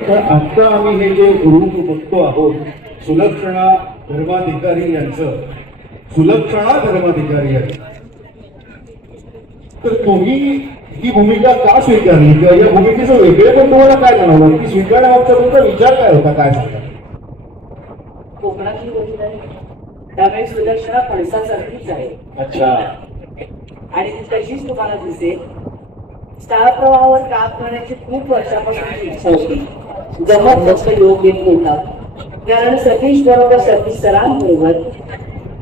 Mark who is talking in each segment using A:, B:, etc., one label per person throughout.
A: तर आता आम्ही हे जे रूप बघतो आहोत सुलक्षणा धर्माधिकारी यांचं सुलक्षणा धर्माधिकारी यांचं तर तुम्ही ही भूमिका का स्वीकारली? किंवा या भूमिकेचं वेगळे पण तुम्हाला काय जाणवलं? की स्वीकारण्याबाबतचा तुमचा विचार काय होता? काय सांगा
B: कोकणातली गोष्ट आहे. त्यामुळे सुलक्षणा फणसासारखीच आहे.
A: अच्छा.
B: आणि ती तशीच तुम्हाला दिसेल. स्टार प्रवाहावर काम करण्याची खूप वर्षापासून इच्छा होती. जमत नसतं योग्य होता कारण सतीश बरोबर सतीश सरांबरोबर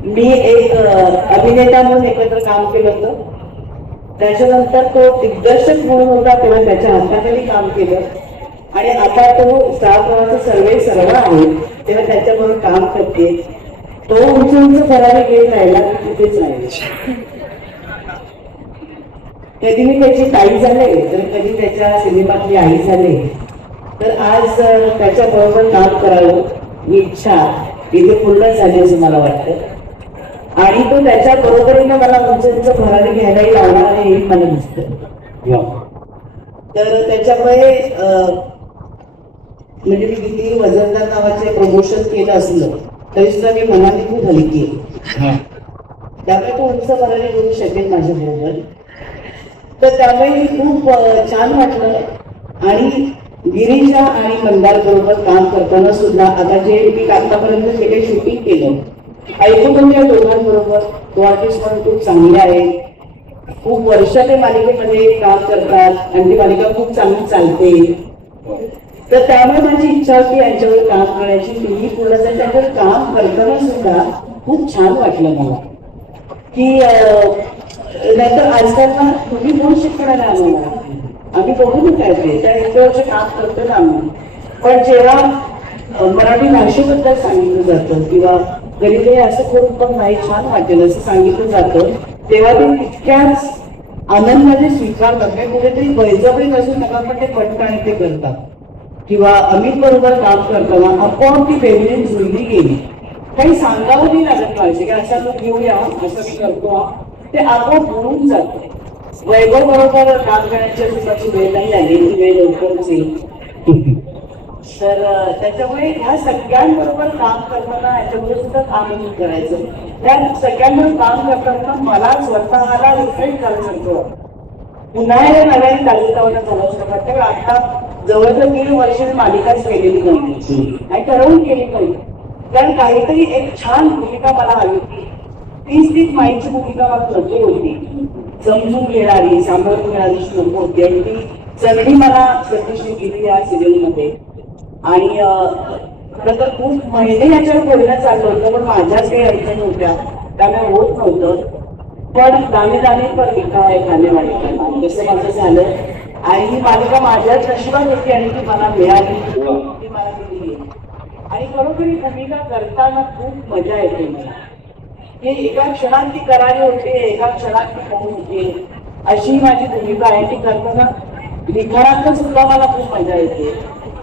B: मी एक अभिनेता म्हणून एकत्र काम केलं होतं. त्याच्यानंतर तो दिग्दर्शक म्हणून होता तेव्हा त्याच्या हाताखाली काम केलं. आणि आता तो स्टार सर्वे सर्व आहे तेव्हा त्याच्याबरोबर काम करते. तो उंच उंच फरारी घेत राहिला तिथेच राहिला. कधी मी त्याची ताई झाले तर कधी त्याच्या सिनेमातली आई झाले. तर आज त्याच्याबरोबर काम करावं ही इच्छा इथे पूर्ण झाली असं मला वाटतं. आणि तो त्याच्या बरोबरीने मला उंच उंच भरारी घ्यायलाही लावणार आहे हे मला दिसतं. तर त्याच्यामुळे म्हणजे मी किती वजनदार नावाचे प्रमोशन केलं असलं तरी सुद्धा मी मनाने खूप हलकी
A: हा.
B: त्यामुळे तो उंच भरारी करू शकेल माझ्या बरोबर तर त्यामुळे मी खूप छान वाटलं. आणि गिरीजा आणि मंदार बरोबर काम करताना सुद्धा आता जे मी आतापर्यंत जे काही शूटिंग केलं ऐकून त्या दोघांबरोबर तो आर्टिस्ट खूप चांगले आहे. खूप वर्ष ते मालिकेमध्ये काम करतात आणि ती मालिका खूप चांगली चालते. तर त्यामुळे माझी इच्छा होती यांच्यावर काम करण्याची. मी पूर्ण त्यांच्यावर काम करताना सुद्धा खूप छान वाटलं मला. की अं, नाहीतर आजकाल ना तुम्ही कोण शिकणार आम्हाला आम्ही बघून काय ते त्या इतकं वर्ष काम करतो ना आम्ही. पण जेव्हा मराठी भाषेबद्दल सांगितलं जातं किंवा गरीब ते असं करून पण नाही छान वाटेल असं सांगितलं जातं तेव्हा ते तितक्याच आनंदाने स्वीकारतात काय म्हणजे कुठेतरी बळजबरी नसून नका पण ते पटकाने ते करतात. किंवा अमित बरोबर काम करताना आपोआप ती फेमिलीन जुळली गेली. काही सांगावं नाही लागत पाहिजे की असा तू घेऊया असं मी करतो. ते आपोआप होऊन जाते. वैभव बरोबर काम करण्याची सुद्धाची वेळ नाही आली ती वेळ लवकरच येईल तर त्याच्यामुळे ह्या सगळ्यांबरोबर काम करताना याच्यामध्ये सुद्धा काम करायचं. त्या सगळ्यांवर काम करताना मला स्वतःला रिफ्रेश करायचं पुन्हा या नव्याने ताजतवाना झालं असं वाटतं आता जवळजवळ दीड वर्ष मालिकाच केलेली नाही आणि ठरवून केली नाही कारण काहीतरी एक छान भूमिका मला हवी होती. तीच तीच माईची भूमिका मला नको होती. समजून घेणारी सांभाळून घेणारी नको होती आणि ती संधी मला सतीशने दिली या सिरियलमध्ये आणि खरं तर खूप महिने याच्यावर बोलणं चाललं होतं पण माझ्याच काही अडचणी होत्या त्यामुळे होत नव्हतं. पण दाने दाने पण विका आहे. खाणे जसं माझं झालं. आणि ही मालिका माझ्याच नशिबात होती आणि ती मला मिळाली. ती मला दिली. आणि खरोखर ही भूमिका करताना खूप मजा येते मला. हे एका क्षणात ती करारी होते एका क्षणात ती होऊन होते. अशी माझी भूमिका आहे. ती करताना लिखाणात सुद्धा मला खूप मजा येते.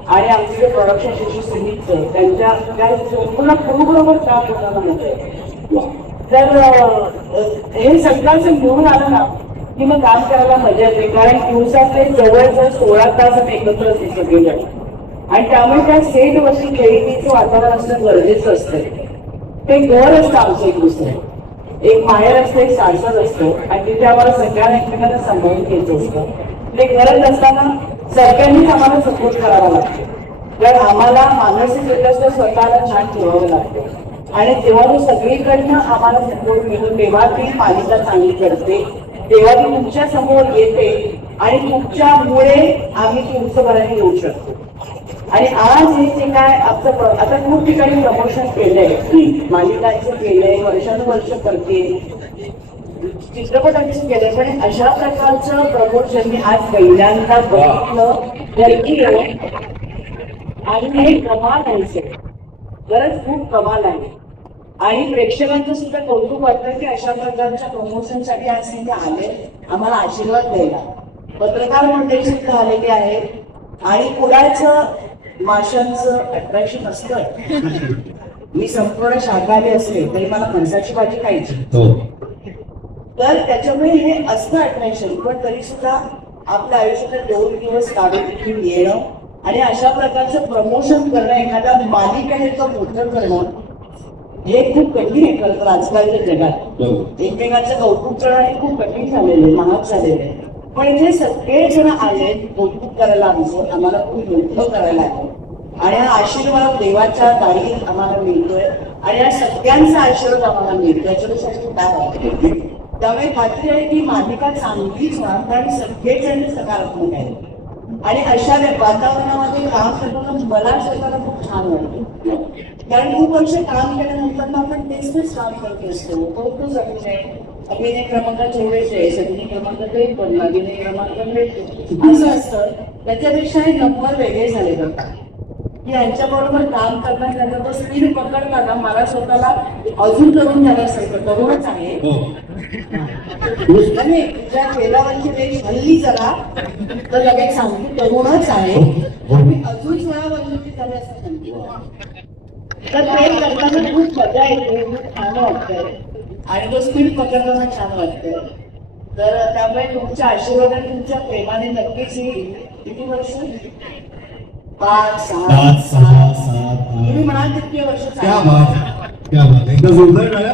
B: आणि आमचे जे प्रोडक्शन शिशू सिंगीचं त्यांच्या त्या संपूर्ण बरोबर काम करताना मजा येते. तर हे सगळं घेऊन मिळून आलं ना की मग काम करायला मजा येते. कारण दिवसातले जवळजवळ सोळा तास आम्ही एकत्र असते सगळेजण. आणि त्यामुळे त्या सेट वरती खेळीचं वातावरण असणं गरजेचं असतं. ते घर असतं आमचं एक दुसरं. एक माहेर असतं एक सासर असतो आणि तिथे आम्हाला सगळ्यांना एकमेकांना सांभाळून घ्यायचं असतं. ते गरज असताना सगळ्यांनीच आम्हाला सपोर्ट करावा लागतो. कारण आम्हाला मानसिकरित्या सुद्धा स्वतःला छान ठेवावं लागतं. आणि तेव्हा तो सगळीकडनं आम्हाला सपोर्ट मिळतो तेव्हा ती पालिका चांगली करते. तेव्हा ती तुमच्यासमोर येते. आणि तुमच्यामुळे आम्ही तुमच्यापर्यंत येऊ शकतो. आणि आज हे जे काय आमचं आता खूप ठिकाणी प्रमोशन केलंय. मालिकांचं केलंय वर्षानुवर्ष करते चित्रपटांचं केलंय पण अशा प्रकारचं प्रमोशन मी आज पहिल्यांदा बघितलं. घरकी आणि हे कमाल आहे सर खरंच खूप कमाल आहे. आणि प्रेक्षकांचं सुद्धा कौतुक वाटतं की अशा प्रकारच्या प्रमोशनसाठी आज तिथे आले. आम्हाला आशीर्वाद द्यायला. पत्रकार मंडळी सुद्धा आलेली आहे आणि कुणाचं माशांचं अट्रॅक्शन असतं. मी संपूर्ण शाकाहारी असले तरी मला माणसाची भाजी खायची.
A: हो.
B: तर त्याच्यामुळे हे असतं अट्रॅक्शन पण तरी सुद्धा आपल्या आयुष्यात दोन दिवस काढून इथे येणं आणि अशा प्रकारचं प्रमोशन करणं एखाद्या मालिकेचं मोठं करणं हे खूप कठीण आहे खरं तर आजकालच्या जगात.
A: बरोबर
B: एकमेकांचं कौतुक करणं हे खूप कठीण झालेलं आहे महाग झालेलं आहे. पण जे सगळेजण आले कौतुक करायला आमचं आम्हाला खूप मोठं करायला आहे आणि हा आशीर्वाद देवाच्या दारी आम्हाला मिळतोय. आणि या सगळ्यांचा आशीर्वाद आम्हाला मिळतो याच्यासाठी काय त्यामुळे खात्री आहे की मालिका चांगलीच होणार कारण सगळेजण सकारात्मक आहे आणि अशा वातावरणामध्ये काम करताना मला स्वतःला खूप छान वाटतं. कारण खूप वर्ष काम केल्यानंतर आपण तेच तेच काम करत असतो. तो तोच अभिनय अभिनय क्रमांक चौवेचाळीस अभिनय क्रमांक त्रेपन्न अभिनय क्रमांक असं असतं. त्याच्यापेक्षा हे नंबर वेगळे झाले जातात की यांच्याबरोबर काम करण्यात त्यांचा तो स्पीड पकडताना मला स्वतःला अजून तरुण झाल्यासारखं तरुणच आहे.
A: हो.
B: आणि तुझ्या हल्ली जरा तर लगेच सांगते तरुणच आहे. मी अजून वेळा वंचित झाले असं म्हणते तर ते करताना खूप मजा येते. खूप छान वाटतंय. आणि तो स्पीड पकडताना छान वाटतंय तर त्यामुळे तुमच्या आशीर्वादाने तुमच्या प्रेमाने नक्कीच ही किती वर्ष पाच सहा
A: सहा सात
B: तुम्ही म्हणाल किती वर्ष
A: क्या
B: चालली?
A: बात क्या बात एकदा जोरदार.